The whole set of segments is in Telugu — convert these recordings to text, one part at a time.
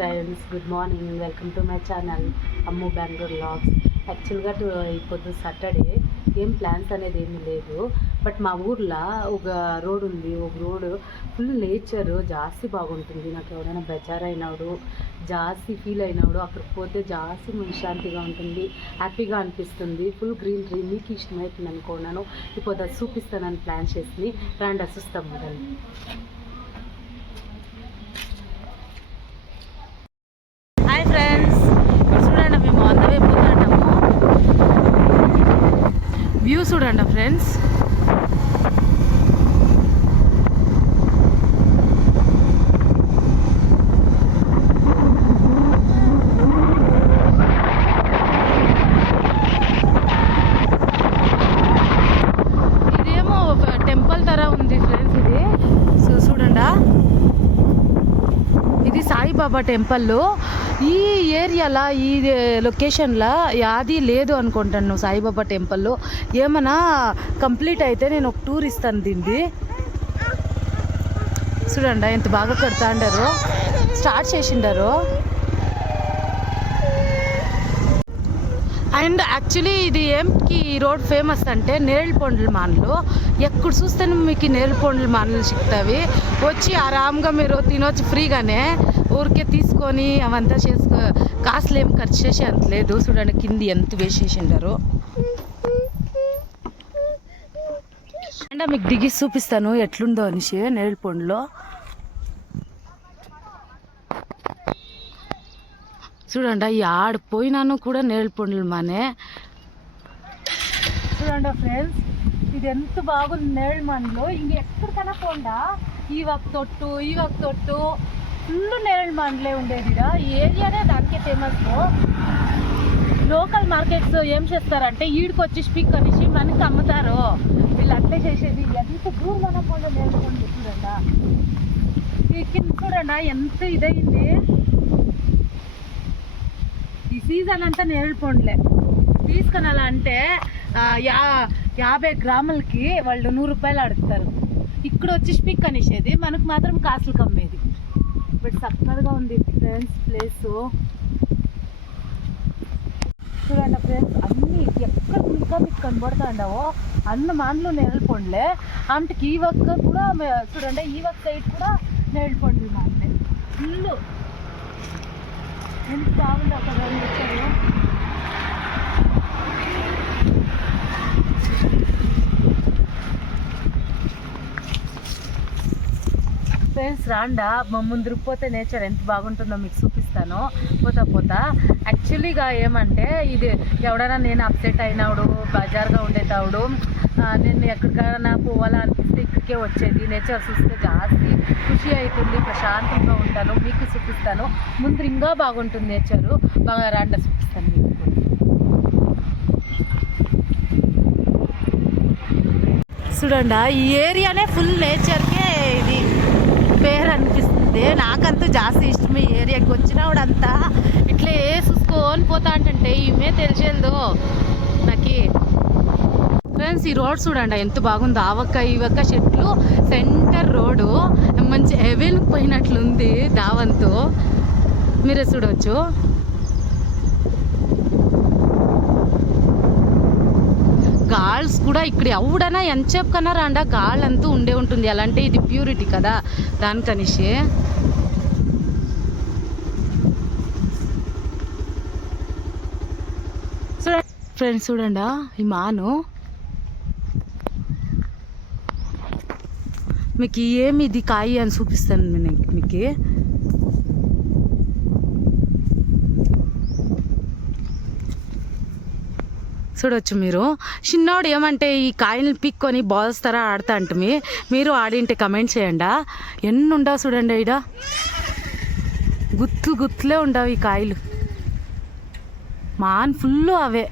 Friends, good morning. Welcome to my channel Ammu Bengaluru vlogs. యాక్చువల్గా ఇప్పుడు సాటర్డే ఏం ప్లాన్స్ అనేది ఏమీ లేదు. బట్ మా ఊర్లో ఒక రోడ్ ఉంది. ఒక రోడ్ ఫుల్ నేచర్ జాస్తి బాగుంటుంది. నాకు ఎవరైనా బెజార్ అయినాడు, జాస్తి ఫీల్ అయినాడు అక్కడికి పోతే జాస్తి మనశ్శాంతిగా ఉంటుంది, హ్యాపీగా అనిపిస్తుంది. ఫుల్ గ్రీనరీ మీకు ఇష్టమవుతుంది అనుకున్నాను. ఇప్పుడు అది చూపిస్తానని ప్లాన్ చేసి రాండి అసుస్తాం మొదలు. హాయ్ ఫ్రెండ్స్, చూడండి మేము ఆన్ ద వే పోతున్నాము. వ్యూ చూడండి ఫ్రెండ్స్. ఇదేమో టెంపుల్ తర ఉంది ఫ్రెండ్స్. ఇది చూడండి, ఇది సాయిబాబా టెంపుల్. ఈ ఏరియాలో ఈ లొకేషన్లో యాది లేదు అనుకుంటాను సాయిబాబా టెంపుల్. ఏమన్నా కంప్లీట్ అయితే నేను ఒక టూర్ ఇస్తాను దీన్ని. చూడండి ఎంత బాగా కడతాండారు, స్టార్ట్ చేసిండారు. అండ్ యాక్చువల్లీ ఇది ఏంకి ఈ రోడ్ ఫేమస్ అంటే నేరేడు పండ్ల మానలు. ఎక్కడ చూస్తేనే మీకు నేరేడు పండ్ల మానలు చిక్కుతావి. వచ్చి ఆరాంగా మీరు తినొచ్చు ఫ్రీగానే. ఊరికే తీసుకొని అవంతా కాసులు ఏం ఖర్చు చేసి అంత లేదు. చూడండి కింది ఎంత వేసేసిండారు. అండ్ మీకు దిగి చూపిస్తాను ఎట్లుందో అనేసి నేరేడు పండ్లో. చూడండి ఆడ పోయినాను కూడా నేరేడు పండ్లు మానే. చూడండి ఫ్రెండ్స్, ఇది ఎంత బాగుంది నేరేడు మానలు. ఇంక ఎక్కడికైనా పోండా ఈ వక్ తొట్టు ఫుల్ నేరేడు మానలే ఉండేది. ఈ ఏరియానే దానికే ఫేమస్. లోకల్ మార్కెట్స్ ఏం చేస్తారంటే ఈడికి వచ్చి స్పీక్ అనేసి మనకి అమ్ముతారు. వీళ్ళు అట్లే చేసేది. ఎంత దూరమైన పండు నేరేడు పండు చూడండి. ఈ కింద చూడండి ఎంత ఇదైంది. ఈ సీజన్ అంతా నేరేడు పండ్లే తీసుకునాలంటే 50 గ్రాములకి వాళ్ళు 100 రూపాయలు అడుగుతారు. ఇక్కడ వచ్చి స్పీక్ అనేసేది, మనకు మాత్రం కాసులు కమ్మేది. బట్ చక్కగా ఉంది ఫ్రెండ్స్ ప్లేస్. చూడండి ఫ్రెండ్స్, అన్నీ ఎక్కడ ఇంకా మీకు కనబడుతుండవో అన్ని మానలు నేరేడు పండ్లే. అంటకి ఈ ఒక్క కూడా చూడండి, ఈ ఒక్క సైడ్ కూడా నేరేడు పండ్లు మానలే. ఫుల్ ఎంత బాగుంది అక్కడ వచ్చారు. ఫ్రెండ్స్ రాండా మా ముందుకు పోతే నేచర్ ఎంత బాగుంటుందో మీకు చూపిస్తాను పోతా. యాక్చువల్లీగా ఏమంటే ఇది ఎవడైనా నేను అప్సెట్ అయినాడు, బజార్గా ఉండేతాడు, నేను ఎక్కడికైనా పోవాలా అనిపిస్తే ఇక్కడికే వచ్చేది. నేచర్ చూస్తే జాస్తి ఖుషి అవుతుంది, ప్రశాంతంగా ఉంటాను. మీకు చూపిస్తాను. ముందు ఇంకా బాగుంటుంది నేచరు. బాగా రాండా చూపిస్తాను మీకు. చూడండి ఈ ఏరియానే ఫుల్ నేచర్కే ఇది పేరు అనిపిస్తుంది. నాకంతా జాస్తి ఇష్టం ఈ ఏరియాకి. వచ్చినప్పుడంతా ఇట్లే చూసుకొని పోతా అంటే ఈమె తెలిసేదో నాకు. ఫ్రెండ్స్ ఈ రోడ్ చూడండి ఎంత బాగుంది. ఈ ఒక్క చెట్లు సెంటర్ రోడ్డు మంచి హెవెన్కి పోయినట్లుంది దావంతో. మీరే చూడవచ్చు. గాల్స్ కూడా ఇక్కడ ఎవడైనా ఎంతసేపు కన్నా రాండా గాల్ అంతా ఉండే ఉంటుంది. అలాంటి ఇది ప్యూరిటీ కదా దానికనిసి. ఫ్రెండ్స్ చూడండి ఈ మాను మీకు ఏమి ఇది కాయి అని చూపిస్తాను మీకు. చూడవచ్చు మీరు. చిన్నోడు ఏమంటే ఈ కాయలు పిక్కొని బాల్స్ తర ఆడతా అంటే మీరు ఆడింటే కమెంట్ చేయండి. ఎన్ని ఉండవు చూడండి. ఈడ గుత్తులే ఉండవు ఈ కాయలు. మాన్ ఫుల్ అవే.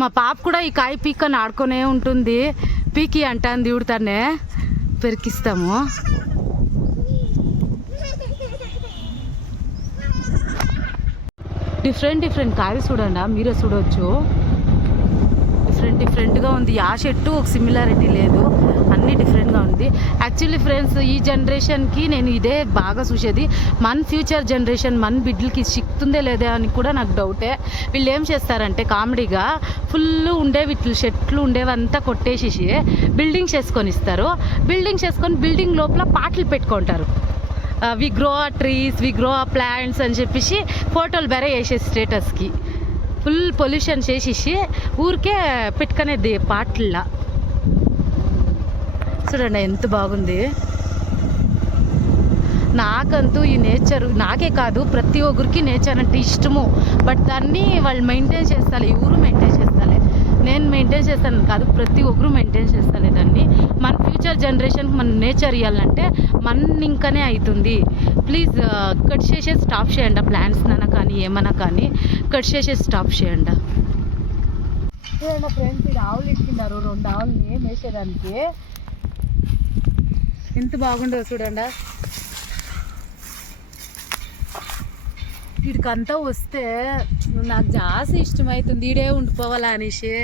మా పాప కూడా ఈ కాయ పీక్కొని ఆడుకునే ఉంటుంది. పీకి అంటాను దివుడుతానే పెరికిస్తాము. డిఫరెంట్ కాయలు చూడండి, మీరే చూడవచ్చు. డిఫరెంట్గా ఉంది. ఆ చెట్టు ఒక సిమిలారిటీ లేదు, అన్నీ డిఫరెంట్గా ఉంది. యాక్చువల్లీ ఫ్రెండ్స్, ఈ జనరేషన్కి నేను ఇదే బాగా చూసేది. మన ఫ్యూచర్ జనరేషన్ మన బిడ్డలకి సిక్తుందే లేదే అని కూడా నాకు డౌటే. వీళ్ళు ఏం చేస్తారంటే కామెడీగా ఫుల్ వీటి చెట్లు ఉండేవంతా కొట్టేసేసి బిల్డింగ్స్ వేసుకొని ఇస్తారు. బిల్డింగ్స్ వేసుకొని బిల్డింగ్ లోపల పాటలు పెట్టుకుంటారు. వి గ్రో ఆ ట్రీస్, వి గ్రో ఆ ప్లాంట్స్ అని చెప్పేసి ఫోటోలు బెరే వేసేసి స్టేటస్కి ఫుల్ పొల్యూషన్ చేసేసి ఊరికే పెట్టుకునేది పాటల్లా. చూడండి ఎంత బాగుంది. నాకంతూ ఈ నేచర్, నాకే కాదు ప్రతి ఒక్కరికి నేచర్ అంటే ఇష్టము. బట్ దాన్ని వాళ్ళు మెయింటైన్ చేస్తారు, ఎవరు మెయింటైన్ చేస్తారు. నేను మెయింటైన్ చేస్తాను కాదు, ప్రతి ఒక్కరు మెయింటైన్ చేస్తారు దాన్ని. మన ఫ్యూచర్ జనరేషన్కి మన నేచర్ ఇవ్వాలంటే మన ఇంకనే అవుతుంది. ప్లీజ్ కట్ చేసేసి స్టాప్ చేయండి. ప్లాంట్స్ అన్నా కానీ ఏమన్నా కానీ కట్ చేసేసి స్టాప్ చేయండి. చూడండి ఫ్రెండ్స్, ఇది ఆవులు ఇచ్చిండారు, 2 ఆవులని వేసేదానికి. ఎంత బాగుండదు చూడండి. వీడికంతా వస్తే నాకు జాస్తి ఇష్టమవుతుంది, ఈడే ఉండిపోవాలా అనేసి.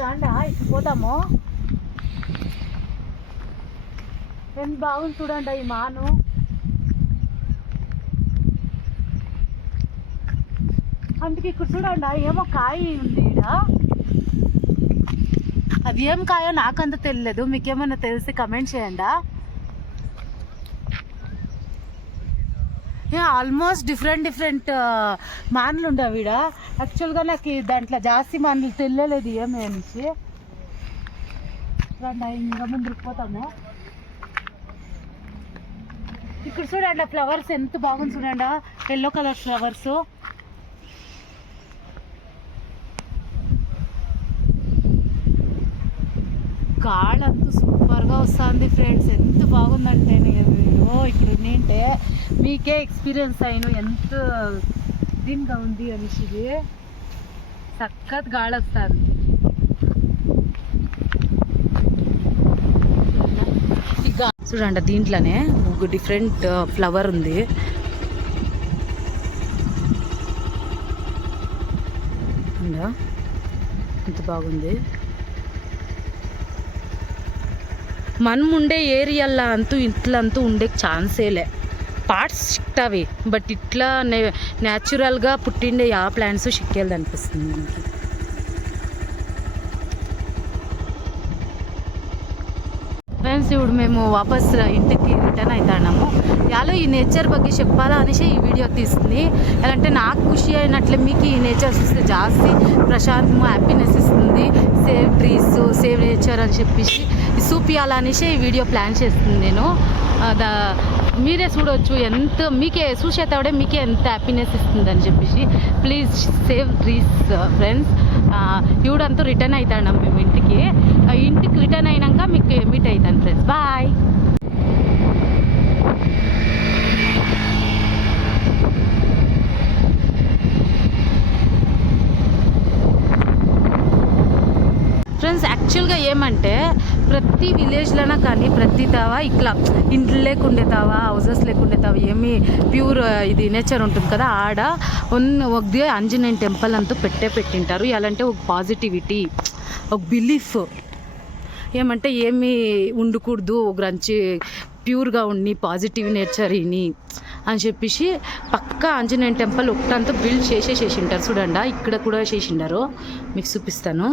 రాండా ఇప్పుడు పోతాము. ఎంత బాగుంది చూడండి ఈ మాను. అందుకే ఇక్కడ చూడండి ఏమో కాయ ఉంది ఈడ. అది ఏం కాయో నాకంత తెలియలేదు, మీకేమన్నా తెలిసి కమెంట్ చేయండి. ఆల్మోస్ట్ డిఫరెంట్ మాన్లు ఉండవు ఈడ. యాక్చువల్గా నాకు దాంట్లో జాస్తి మాన్లు తెలియలేదు ఏమి అనేసి. రండి ఇంకా ముందుకు పోతాము. ఇక్కడ చూడండి ఫ్లవర్స్ ఎంత బాగుంది చూడండి, ఎల్లో కలర్ ఫ్లవర్స్. గాళ్ళంతా సూపర్గా వస్తుంది ఫ్రెండ్స్, ఎంత బాగుందంటే నేను ఇక్కడ ఉన్నింటే మీకే ఎక్స్పీరియన్స్ అయిన ఎంత దీనిగా ఉంది అనేసి. సక్కత్ గాలి వస్తుంది. చూడండి దీంట్లోనే ఒక డిఫరెంట్ ఫ్లవర్ ఉంది. ఎంత బాగుంది. మనం ఉండే ఏరియాలో అంతూ ఇట్లంతూ ఉండే ఛాన్సేలే, పార్ట్స్ చిక్తావి. బట్ ఇట్లా న్యాచురల్గా పుట్టిండే ఆ ప్లాంట్స్ చిక్కేది అనిపిస్తుంది మనకి. ఫ్రెండ్స్, ఇప్పుడు మేము వాపస్ ఇంటికి రిటర్న్ అవుతున్నాము. యాలో ఈ నేచర్ ಬಗ್ಗೆ చెప్పాలా అనేసి ఈ వీడియో తీస్తుంది. ఎలా అంటే నాకు ఖుషి అయినట్లే మీకు ఈ నేచర్ చూస్తే జాస్తి ప్రశాంతము, హ్యాపీనెస్ ఇస్తుంది. సేవ్ ట్రీస్, సేవ్ నేచర్ అని చెప్పేసి చూపించాలనేసి ఈ వీడియో ప్లాన్ చేస్తుంది నేను. మీరే చూడవచ్చు ఎంత మీకే చూసేటప్పుడే మీకే ఎంత హ్యాపీనెస్ ఇస్తుంది అని చెప్పేసి. Please save trees friends. ఇవిడంతా రిటర్న్ అవుతాం మేము ఇంటికి రిటర్న్ అయినాక మీకు మీట్ అవుతాను ఫ్రెండ్స్. బాయ్. ఫ్రెండ్స్, యాక్చువల్గా ఏమంటే ప్రతి విలేజ్లోనా కానీ ప్రతి తావా ఇట్లా ఇంట్లో లేకుండే తావా, హౌజెస్ లేకుండే తావా ఏమి ప్యూర్ ఇది నేచర్ ఉంటుంది కదా, ఆడ ఒక ఆంజనేయ టెంపుల్ అంతా పెట్టింటారు. ఎలాంటే ఒక పాజిటివిటీ, ఒక బిలీఫ్ ఏమంటే ఏమీ ఉండకూడదు, ఒక మంచి ప్యూర్గా ఉండి పాజిటివ్ నేచర్ ఇని అని చెప్పేసి పక్కా ఆంజనేయ టెంపుల్ ఒకటంతా బిల్డ్ చేసింటారు. చూడండి ఇక్కడ కూడా చేసిండారు, మీకు చూపిస్తాను.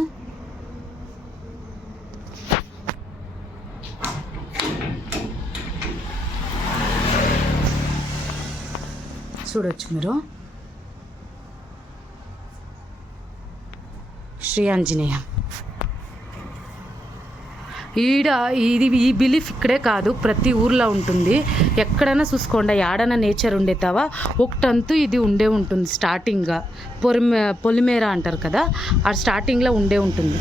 చూడొచ్చు మీరు. శ్రీ ఆంజనేయ. ఈ బిలీఫ్ ఇక్కడే కాదు, ప్రతి ఊర్లో ఉంటుంది. ఎక్కడైనా చూసుకోండి, ఏడైనా నేచర్ ఉండేతావా ఒకటంతూ ఇది ఉండే ఉంటుంది. స్టార్టింగ్గా పొలిమేర అంటారు కదా, ఆ స్టార్టింగ్లో ఉండే ఉంటుంది.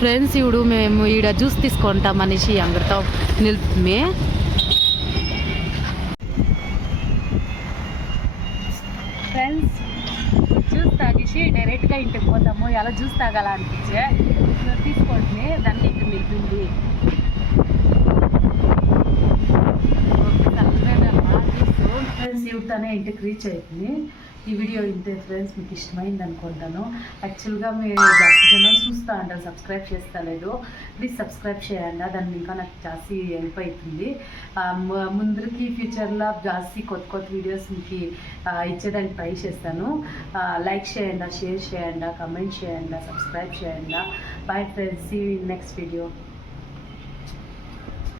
ఫ్రెండ్స్ ఇప్పుడు మేము ఈడ జ్యూస్ తీసుకుంటాం మనిషి అంగడితో నిల్పమే. ఫ్రెండ్స్ జ్యూస్ తాగేసి డైరెక్ట్గా ఇంటికి పోతాము. ఎలా జ్యూస్ తాగాల అనిపించే తీసుకోండి, దానికి ఇక్కడ నిలిపింది. ఫ్రెండ్స్ ఇవిడతానే ఇంటికి రీచ్ అవుతుంది. ఈ వీడియో ఇంతే ఫ్రెండ్స్, మీకు ఇష్టమైంది అనుకుంటాను. యాక్చువల్గా మీరు జాస్తి జనం చూస్తూ అంటారు, సబ్స్క్రైబ్ చేస్తలేదు. ప్లీజ్ సబ్స్క్రైబ్ చేయండి, దాన్ని ఇంకా నాకు జాస్తి హెల్ప్ అవుతుంది. ముందరికి ఫ్యూచర్లో జాస్తి కొత్త కొత్త వీడియోస్ మీకు ఇచ్చేదానికి ట్రై చేస్తాను. లైక్ చేయండి, షేర్ చేయండి, కమెంట్ చేయండి, సబ్స్క్రైబ్ చేయండి. Bye friends, see you in next video.